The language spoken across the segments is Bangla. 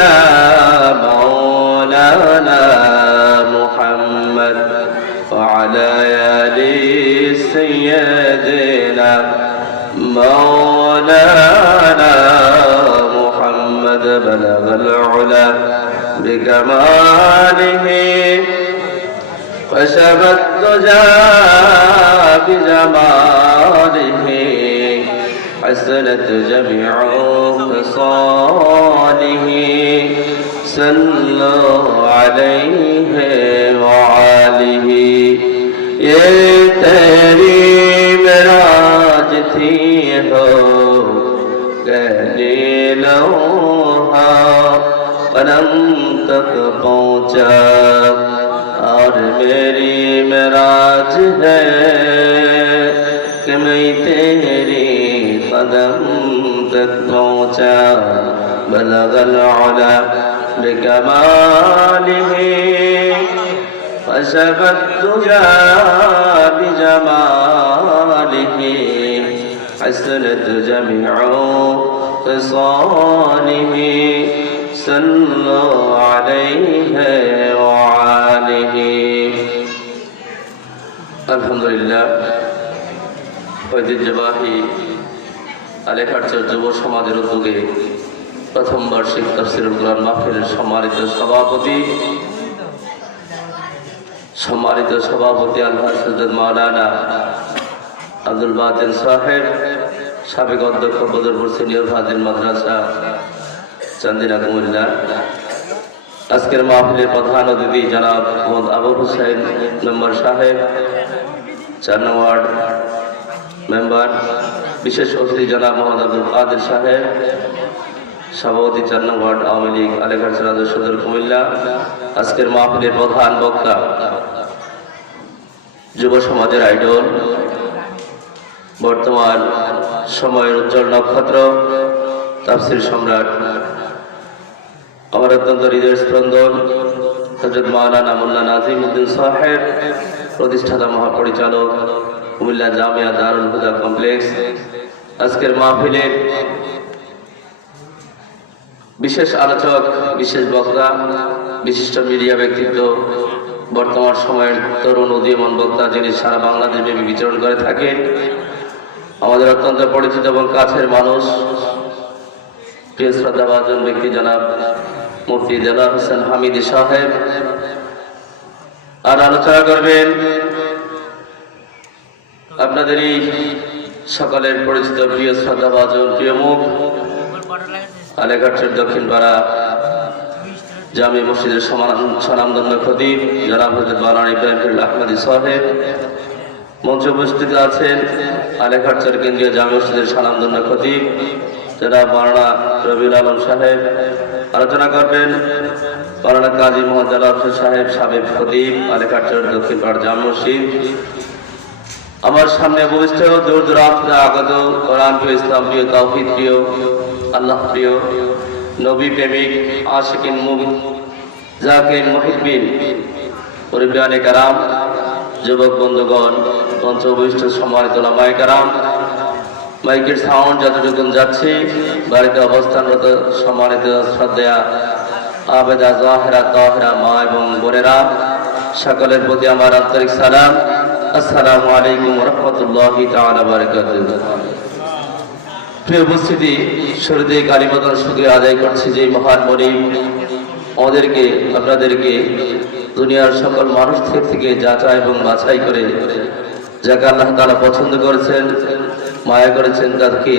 سيدنا مولانا محمد وعلى آل سيدنا مولانا محمد بلغ العلا بكماله كشف الدجى بجماله حسنت جميع خصاله صلوا عليه وآله ये तेरी मेराज थी हो कहने लोहा परम तक पहुँचा और मेरी मेराज है कि मैं तेरी कदम तक पहुँचा बलगल उला बिकमालिही कशफ الدجى بجماله حسنت جميع خصاله صلوا عليه وآله الحمد لله ঐতিহ্যবাহী আলেখারচর যুব সমাজের উদ্যোগে প্রথম বার্ষিক তাফসীরুল কুরআন মাহফিলের সম্মানিত সভাপতি আল্লাহ হযরত মাওলানা আব্দুল বাতিন সাহেব, সাবেক অধ্যক্ষ বদরপুর সিনিয়র ফাজিল মাদ্রাসা চান্দিনা কুমিল্লা, আজকের মাহফিলের প্রধান অতিথি জনাব মোহাম্মদ আবু হুসাইন মেম্বার সাহেব 4 নং ওয়ার্ড মেম্বার, বিশেষ অতিথি জনাব মোহাম্মদ আব্দুল কাদের সাহেব, সভাপতি 4 নং ওয়ার্ড আওয়ামী লীগ আলেখারচর সদর কুমিল্লা, আজকের মাহফিলের প্রধান বক্তা যুব সমাজের আইডল, বর্তমান সময়ের উজ্জ্বল নক্ষত্র, তাফসীর সম্রাট, আমার অত্যন্ত হৃদয় স্পন্দন হযরত মাওলানা মোল্লা নাজিমউদ্দিন সাহেব, প্রতিষ্ঠাতা মহাপরিচালক কুমিল্লা জামিয়া দারুল হুদা কমপ্লেক্স, আজকের মাহফিলের বিশেষ আলোচক, বিশেষ বক্তা, বিশিষ্ট মিডিয়া ব্যক্তিত্ব, বর্তমান সময়ের তরুণ উদীয়মান বক্তা, যিনি সারা বাংলাদেশ ব্যাপী বিচরণ করে থাকেন, আমাদের অত্যন্ত পরিচিত এবং কাছের মানুষ, প্রিয় শ্রদ্ধাভাজন ব্যক্তি জনাব মুফতি দেলোয়ার হোসেন হামিদি সাহেব। আর আলোচনা করবেন আপনাদেরই সকলের পরিচিত প্রিয় শ্রদ্ধাভাজন প্রিয় মুখ, আলেখারচর দক্ষিণ পাড়া জামি মসজিদের স্বনামধন্য খতিব জনাব হযরত মাওলানা ইব্রাহিম আহমদি সাহেব। মঞ্চে উপস্থিত আছেন আলেখারচর কেন্দ্রীয় জামি মসজিদের স্বনামধন্য খতিব জনাব মাওলানা রবিউল আলম সাহেব। আলোচনা করবেন মাওলানা কাজী মোহাম্মদ জালাল হোসেন সাহেব, সাবেক খতিব আলেখারচর দক্ষিণ পাড়া জামি মসজিদ। আমার সামনে উপবিষ্ট দূর দূরান্ত থেকে আগত কোরআন প্রিয়, ইসলাম প্রিয়, তাওহীদ প্রিয়, আল্লাহ প্রিয়, নবী প্রেমিক, আশিকিন মুমিন, জাকিরিন মুহিব্বিন, মুরব্বিয়ানে কেরাম, যুবক বন্ধুগণ, মঞ্চ উপবিষ্ট সম্মানিত উলামায়ে কেরাম, মাইকের সাউন্ড যতটুকু যাচ্ছে, বাড়িতে অবস্থানরত সম্মানিত শ্রদ্ধেয়া আবেদা জাহেরা তাহেরা মা এবং বোনেরা, সকলের প্রতি আমার আন্তরিক সালাম। আসসালামু আলাইকুম ওয়া রাহমাতুল্লাহি তাআলা ওয়া বারাকাতুহু। প্রিয় উপস্থিতি, শুরুতে কালিমাতুল শুকরিয়া আদায় করছি যে মহান মনিব আমাদেরকে, আপনাদেরকে দুনিয়ার সকল মানুষ থেকে যাচাই এবং বাছাই করে যাকে আল্লাহ তাআলা পছন্দ করেছেন, মায়া করেছেন, তাদেরকে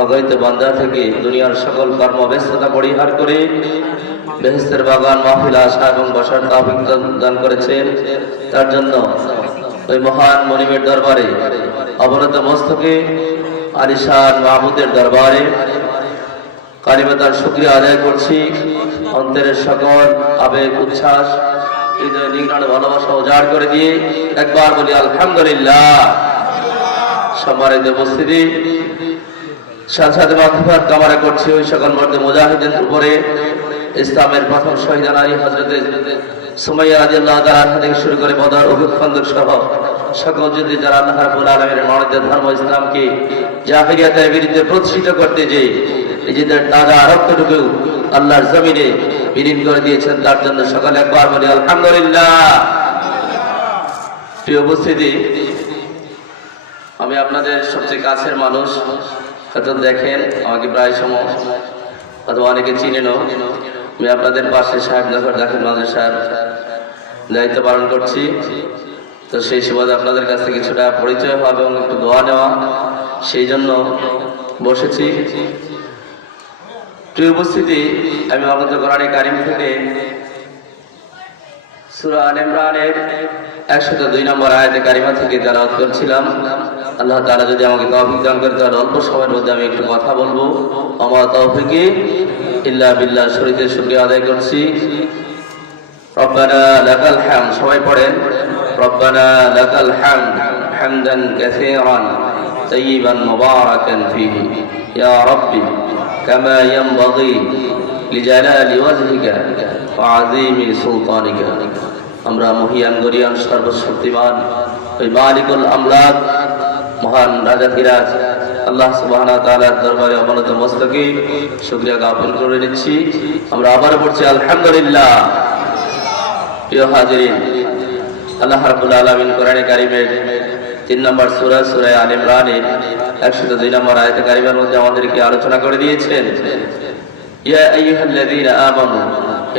অগণিত বান্দা থেকে দুনিয়ার সকল কর্মব্যস্ততা পরিহার করে বেহেশতের বাগান মাহফিল আসা এবং বসার তৌফিক দান করেছেন। তার জন্য ওই মহান মনিবের দরবারে অবনত মস্তকে আলিশান মাহমুদের দরবারে কালিমাতুল শুকরিয়া আদায় করছি। অন্তরের সকল আবেগ উচ্ছ্বাস, হৃদয় নিংড়ানো ভালোবাসা উজাড় করে দিয়ে একবার বলি আলহামদুলিল্লাহ। সম্মানিত উপস্থিতি, সাথে সাথে মাগফিরাত কামনা করছি ওই সকল মর্দে মুজাহিদিন উপরে, ইসলামের প্রথম শহীদা নারী হযরত সুমাইয়া রাদিয়াল্লাহু তাআলা থেকে শুরু করে বদর, উহুদ, খন্দক সহ সকল যুদ্ধে যারা আল্লাহ রাব্বুল আলামিনের মনোনীত ধর্ম ইসলামকে জাহিলিয়াতের বিরুদ্ধে প্রতিষ্ঠিত করতে যে নিজেদের তাজা রক্তটুকু আল্লাহর জমিনে বিলীন করে দিয়েছেন, তার জন্য সকালে একবার বলি আলহামদুলিল্লাহ। প্রিয় উপস্থিতি, আমি আপনাদের সবচেয়ে কাছের মানুষ, হয়তো দেখেন আমাকে প্রায় সময়, অথবা অনেকে চিনেনও। আমি আপনাদের পাশে সাহেবনগর দাখিল মাদ্রাসার দায়িত্ব পালন করছি। তো সেই সুবাদে আপনাদের কাছ থেকে কিছুটা পরিচয় হবে এবং একটু দোয়া নেওয়া, সেই জন্য বসেছি। প্রিয় উপস্থিতি, আমি আপনাদের কোরআনে কারিম থেকে সূরা আলে ইমরানের 102 নম্বর আয়াতে কারিমা থেকে তেলাওয়াত করছিলাম। আল্লাহ তাআলা যদি আমাকে তৌফিক দান করে তাহলে অল্প সময়ের মধ্যে আমি একটু কথা বলবো। আমা তৌফিকি ইল্লা বিল্লাহ। শরীরের শুকরিয়া আদায় করছি। রব্বানা লাকাল হামদ, সবাই পড়েন রব্বানা লাকাল হামদ হামদান কাসীরান তাইয়িবান মুবারাকান ফীহি ইয়া রাব্বি কামা ইয়ানবাগি লিজালালি ওয়াজহিকা ওয়া আযীমি সুলতানিকা। আমরা মহিয়ান গরিয়ান সর্বশক্তিমান ওই মালিকুল আমলাক মহান রাজাধিরাজ আল্লাহ সুবহানাহু ওয়া তাআলার দরবারে অবনত মস্তকে শুকরিয়া জ্ঞাপন করে নিচ্ছি। আমরা আবার পড়ছি আলহামদুলিল্লাহ। প্রিয় হাজিরিন, আল্লাহ রাব্বুল আলামিন কোরআনে কারিমের 3 নম্বর সূরা সূরা আলে ইমরানের 102 নম্বর আয়াতে কারিমার মধ্যে আমাদেরকে আলোচনা করে দিয়েছেন, ইয়া আইয়ুহাল্লাযীনা আমানু,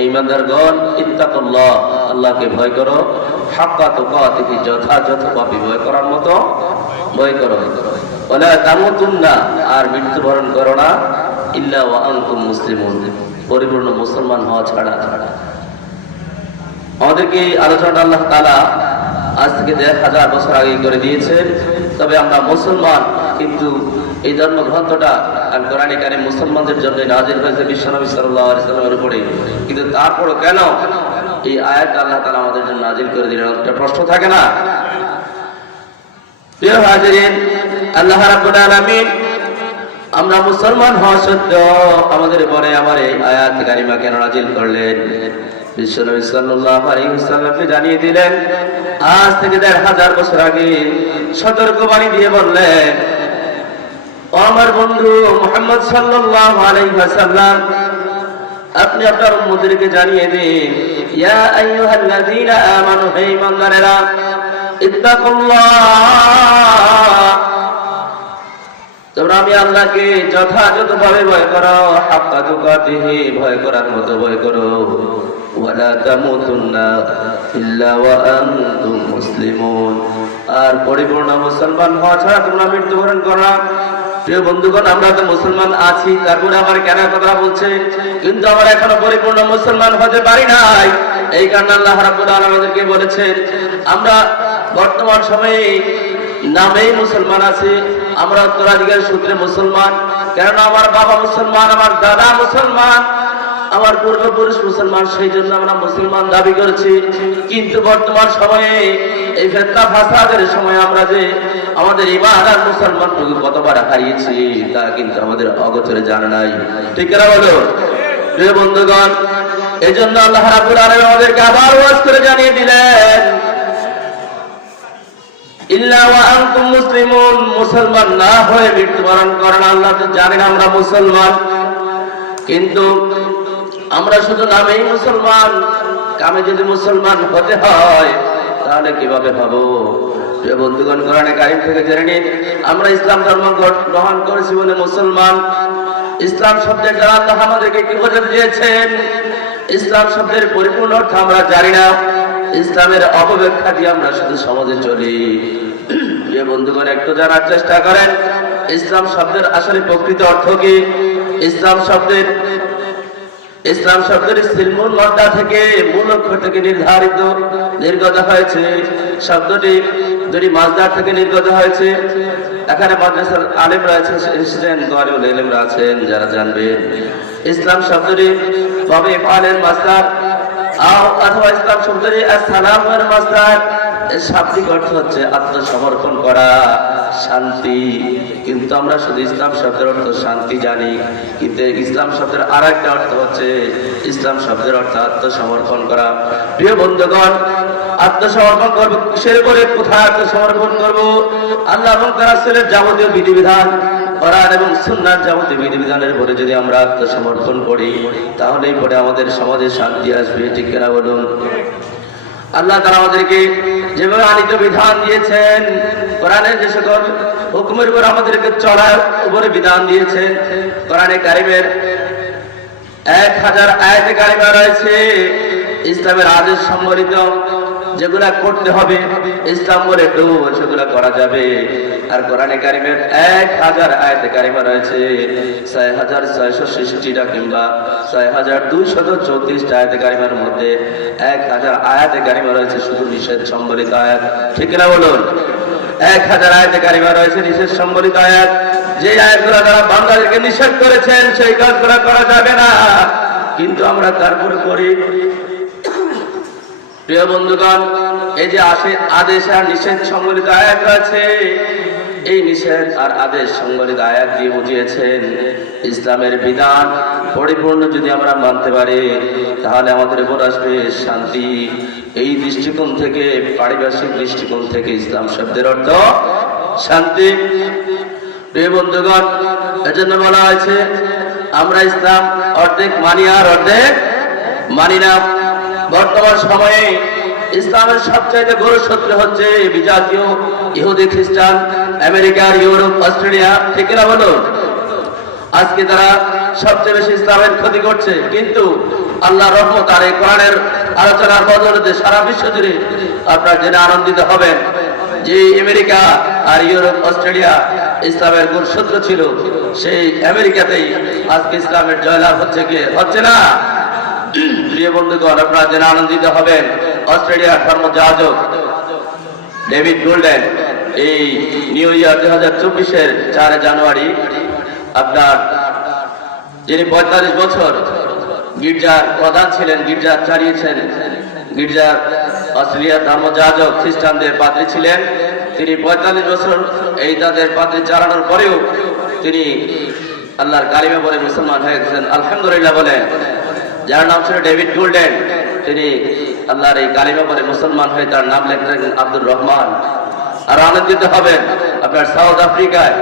ঈমানদারগণ, ইত্তাকুল্লাহ, আল্লাহকে ভয় করো, হাক্কা তুকাতিহি, যথাযথভাবে ভয় করার মতো ভয় করো, ওয়ালা তামুতুন্না, আর মৃত্যুবরণ করো না, ইল্লা ওয়া আনতুম মুসলিমুন, পরিপূর্ণ মুসলমান হওয়া ছাড়া। আমাদেরকে এই আলোচনাটা আল্লাহ তাআলা আজ থেকে 1000 বছর আগে করে দিয়েছেন। তবে আমরা মুসলমান, কিন্তু এই ধর্মগ্রন্থটা কোরআনে কারিম মুসলমানদের জন্য নাযিল হয়েছে বিশ্বনবী সাল্লাল্লাহু আলাইহি সাল্লামের উপরে, কিন্তু তারপরও কেন এই আয়াতটা আল্লাহ তাআলা আমাদের জন্য নাযিল করে দিলেন, একটা প্রশ্ন থাকে না? প্রিয় হাজিরিন, আল্লাহ রাব্বুল আলামিন আমরা মুসলমান হওয়া সত্ত্বেও আমাদের পরে আমার এই আয়াত কারিমা কেন নাযিল করলেন? বিশ্বনবী সাল্লাল্লাহু আলাইহি ওয়াসাল্লামকে জানিয়ে দিলেন, আজ থেকে 1000 বছর আগে সতর্কবাণী দিয়ে বললেন, ও আমার বন্ধু মুহাম্মদ সাল্লাল্লাহু আলাইহি ওয়াসাল্লাম, আপনি আপনার উম্মতদেরকে জানিয়ে দিন, ইয়া আইয়ুহাল্লাযীনা আমানু, হে ঈমানদারেরা, ইত্তাকুল্লাহ, তোমরা আমি আল্লাহকে যথাযথভাবে ভয় করো, হাক্কা তুকাতিহি, ভয় করার মতো ভয় করো, ওয়ালা তামুতুন্না ইল্লা ওয়া আনতুম মুসলিমুন, আর পরিপূর্ণ মুসলমান হওয়া ছাড়া তোমরা মৃত্যুবরণ করো না। প্রিয় বন্ধুগণ, আমরা তো মুসলমান আছি, তারপরে আবার কেন কথা বলছে? কিন্তু আমরা এখনো পরিপূর্ণ মুসলমান হতে পারি নাই। এই কারণে আল্লাহ রাব্বুল আলামিন আমাদেরকে বলেছেন, আমরা বর্তমান সময়ে নামেই মুসলমান আছি, আমরা উত্তরাধিকার সূত্রে মুসলমান, কেননা আমার বাবা মুসলমান, আমার দাদা মুসলমান, আমার পূর্বপুরুষ মুসলমান, সেই জন্য আমরা মুসলমান দাবি করছি। কিন্তু বর্তমান সময়ে এই ফিতনা ফাসাদের সময় আমরা যে আমাদের ঈমান আর মুসলমান কতবার হারিয়েছি তা কিন্তু আমাদের অগোচরে জানা নাই। ঠিক না বলো? প্রিয় বন্ধুগণ, এই জন্য আল্লাহ রাব্বুল আলামিন আমাদেরকে আবার ওয়াজ করে জানিয়ে দিলেন, ইল্লা ওয়া আনতুম মুসলিমুন, মুসলমান না হয়ে মৃত্যুবরণ করেন। আল্লাহ তো জানেন আমরা মুসলমান, কিন্তু আমরা শুধু নামেই মুসলমান, কামে যদি মুসলমান হতে হয় তাহলে কিভাবে হবো? বন্ধুগণ, কোরআনে কারিম থেকে জেনে নিন, আমরা ইসলাম ধর্ম গ্রহণ করেছি বলে মুসলমান। ইসলাম শব্দের দ্বারা আল্লাহ আমাদেরকে কি বোঝাতে চেয়েছেন? ইসলাম শব্দের পরিপূর্ণ অর্থ আমরা জানি না, ইসলামের অপব্যাখ্যা দিয়ে আমরা শুধু সমাজে চলি। যে বন্ধুগণ, একটু জানার চেষ্টা করেন ইসলাম শব্দের আসলে প্রকৃত অর্থ কি। ইসলাম শব্দের সিলমুল মাদ্দা থেকে, মূল অক্ষর থেকে নির্গত হয়েছে। শব্দটি দুটি মাজদার থেকে নির্গত হয়েছে। এখানে মাদ্রাসার আলেমরা এসেছেন, দোয়ারুল ইলমরা আছেন, যারা জানবেন ইসলাম শব্দটি বাবে ফালের মাসদার অথবা ইসলাম শব্দটি আসসালামের মাসদার। এর শাব্দিক অর্থ হচ্ছে আত্মসমর্পণ করা, শান্তি। কিন্তু আমরা শুধু ইসলাম শব্দের অর্থ শান্তি জানি, কিন্তু ইসলাম শব্দের আরেকটা অর্থ হচ্ছে, ইসলাম শব্দের অর্থ আত্মসমর্পণ করা। প্রিয় বন্ধুগণ, আত্মসমর্পণ করবো কিসের উপরে, কোথায় আত্মসমর্পণ করবো? আল্লাহ এবং তার রাসূলের যাবতীয় বিধিবিধান, কোরআন এবং সুন্নাহর যাবতীয় বিধিবিধানের উপরে যদি আমরা আত্মসমর্পণ করি, তাহলেই পরে আমাদের সমাজে শান্তি আসবে। ঠিক কিনা বলুন? আল্লাহ তাআলা আমাদেরকে যেভাবে আনিত বিধান দিয়েছেন, কোরআনের যে সকল হুকুমের উপর আমাদেরকে চলার উপরে বিধান দিয়েছেন, কোরআনে কারিমের 1000 আয়াতে কারিমা রয়েছে ইসলামের আদেশ সম্বলিত, যেগুলা করতে হবে ইসলাম বলে সেগুলা করা যাবে। আর কোরআনে কারিমের 1000 আয়াতে কারিমা রয়েছে 6666টা কিংবা 6234টা আয়াতে কারিমার মধ্যে 1000 আয়াতে কারিমা রয়েছে শুধু নিষেধ সম্বলিত আয়াত। ঠিক না বলুন? 1000 আয়াতে কারিমা রয়েছে নিষেধ সম্বলিত আয়াত, যে আয়াতগুলো তারা বান্দাদেরকে নিষেধ করেছেন সেই কাজগুলো করা যাবে না, কিন্তু আমরা তারপরে করি। প্রিয় বন্ধুগণ, এই যে আদেশ আর নিষেধ সম্বলিত আয়াত আছে, এই নিষেধ আর আদেশ সম্বলিত আয়াত দিয়ে বুঝিয়েছেন ইসলামের বিধান পরিপূর্ণ যদি আমরা মানতে পারি, তাহলে আমাদের উপর আসবে শান্তি। এই দৃষ্টিকোণ থেকে, পারিপার্শ্বিক দৃষ্টিকোণ থেকে ইসলাম শব্দের অর্থ শান্তি। প্রিয় বন্ধুগণ, এজন্য বলা হয়েছে আমরা ইসলাম অর্ধেক মানি আর অর্ধেক মানি না। বর্তমান সময়ে ইসলামের সবচাইতে বড় শত্রু হচ্ছে বিজাতীয় ইহুদি, খ্রিস্টান, আমেরিকা, ইউরোপ, অস্ট্রেলিয়া। ঠিক না বলো? আজকে তারা সবচেয়ে বেশি ইসলামের ক্ষতি করছে, কিন্তু আল্লাহর রহমত আর এই কোরআনের আলোচনার বদলে সারা বিশ্ব জুড়ে আপনারা জেনে আনন্দিত হবেন যে আমেরিকা আর ইউরোপ, অস্ট্রেলিয়া ইসলামের কোন শত্রু ছিল, সেই আমেরিকাতেই আজকে ইসলামের জয়লাভ হচ্ছে কি হচ্ছে না? প্রিয় বন্ধুগণ, আপনারা জেনে আনন্দিত হবেন অস্ট্রেলিয়ার ধর্মযাজক ডেভিড গোল্ডেন এই নিউ ইয়ার 2024-এর 4 জানুয়ারি আপনার যিনি 45 বছর গির্জার প্রধান ছিলেন, গির্জা চালিয়েছেন, গির্জার অস্ট্রেলিয়ার ধর্মযাজক খ্রিস্টানদের পাদ্রী ছিলেন, তিনি 45 বছর এই তাদের পাদ্রী চালানোর পরেও তিনি আল্লাহর কালিমা বলে মুসলমান হয়ে গেছেন। আলহামদুলিল্লাহ বলেন। যার নাম ছিল ডেভিড গোল্ডেন, তিনি আল্লাহর এই কালিমা বলে মুসলমান হয়ে তার নাম লিখলেন আব্দুর রহমান। আর আনন্দিত হবেন আপনার সাউথ আফ্রিকায়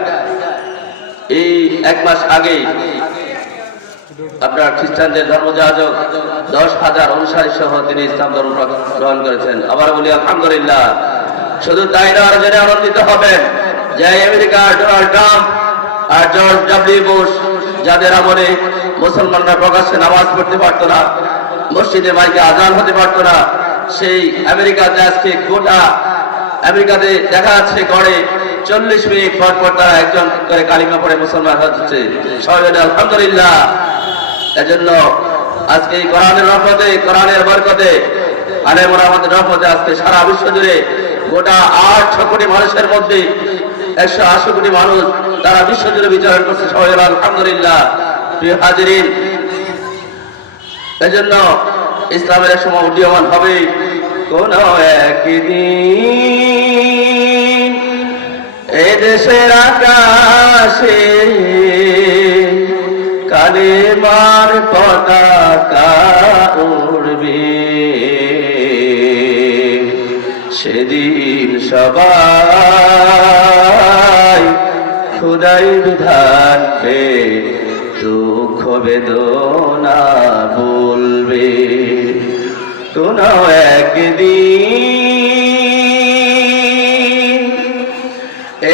এই 1 মাস আগেই আপনার খ্রিস্টানদের ধর্মযাজক 10,000 অনুসারী সহ তিনি ইসলাম ধর্ম গ্রহণ করেছেন। আবার বলি আলহামদুলিল্লাহ। শুধু তাই না, আরো জেনে আনন্দিত হবেন যে আমেরিকার ডোনাল্ড ট্রাম্প আর জর্জ ডব্লিউ বুশ, যাদের আমলে মুসলমানরা প্রকাশ্যে নামাজ পড়তে পারত না, মসজিদে মাইকে আজান হতে পারত না, সেই আমেরিকাতে আজকে গোটা আমেরিকাতে দেখা যাচ্ছে গড়ে 40 মিনিট পর পর তারা একজন করে কালিমা পড়ে মুসলমান হচ্ছে। সবাই আলহামদুলিল্লাহ। এজন্য আজকে এই কোরআনের রহমতে, কোরআনের বরকতে, আলেমরা আমাদের রহমতে আজকে সারা বিশ্ব জুড়ে গোটা 800 কোটি মানুষের মধ্যে 180 কোটি মানুষ তারা বিশ্ব জুড়ে বিচরণ করছে। সবাই আলহামদুলিল্লাহ। প্রিয় হাজিরিন, এজন্য ইসলামের এক সময় উদীয়মান হবে কোন একদিন এ দেশের আকাশে কালেমার পতাকা উড়বে, সেদিন সবাই খোদাই বিধান পে দুঃখ বেদনা বলবে। কোন একদিন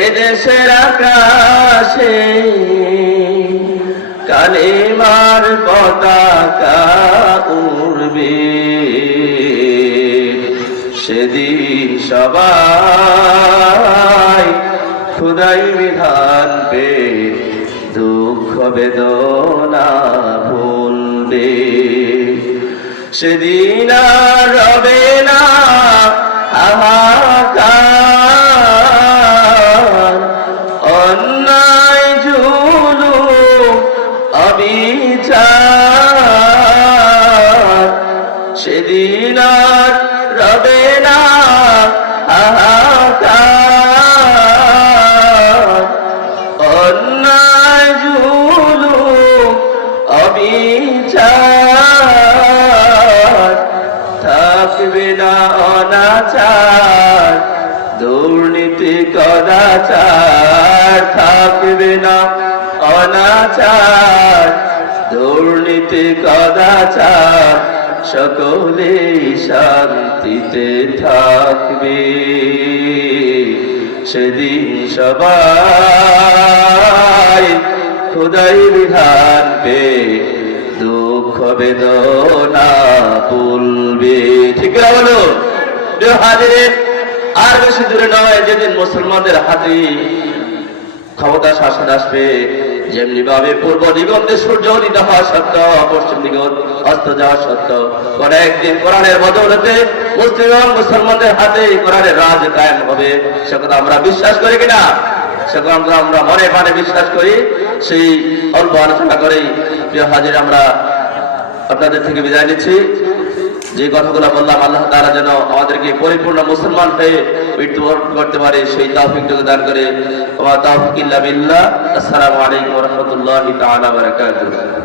এ দেশের আকাশে কালেমার পতাকা উড়বে, সেদিন সবাই খোদাই বিধান পে দুঃখ বেদনা ভুলবে। সেদিন আর রবে না হাহাকার, অন্যায় জুলুম অবিচার, সেদিন আর রবে না হাহাকার, অন্যায় জুলুম অবিচার, থাকবে না অনাচার, দুর্নীতি কদাচার থাকবে না অনাচার, দুর্নীতি কদাচার সকলে শান্তিতে থাকবে। সেদিন সবাই খোদাই বিধান পে দুঃখ বেদনা ভুলবে। ঠিক না বলো? হাজির আর বেশি দূরে নয়, যেদিন মুসলমানদের হাতে ক্ষমতা শাসন আসবে, যেমনি ভাবে পূর্ব দিগন্তে সূর্য উদিত হওয়া সত্য, পশ্চিম দিগন্ত অস্ত যাওয়া সত্য, কোন একদিন কোরআনের বদৌলতে মুসলমানদের হাতে কোরআনের রাজ কায়েম হবে। সে কথা আমরা বিশ্বাস করি কিনা? সে কথা আমরা মনে মনে বিশ্বাস করি। সেই অল্প আলোচনা করেই প্রিয় হাজির আমরা আপনাদের থেকে বিদায় নিচ্ছি। যে কথাগুলো বললাম, আল্লাহ তাআলা যেন আমাদেরকে পরিপূর্ণ মুসলমান হয়ে মৃত্যুবরণ করতে পারে, সেই তৌফিকটুকু দান করে। ওয়া তাওফিক ইল্লা বিল্লাহ। আসসালামু আলাইকুম ওয়া রাহমাতুল্লাহি তাআলা ওয়া বারাকাতুহু।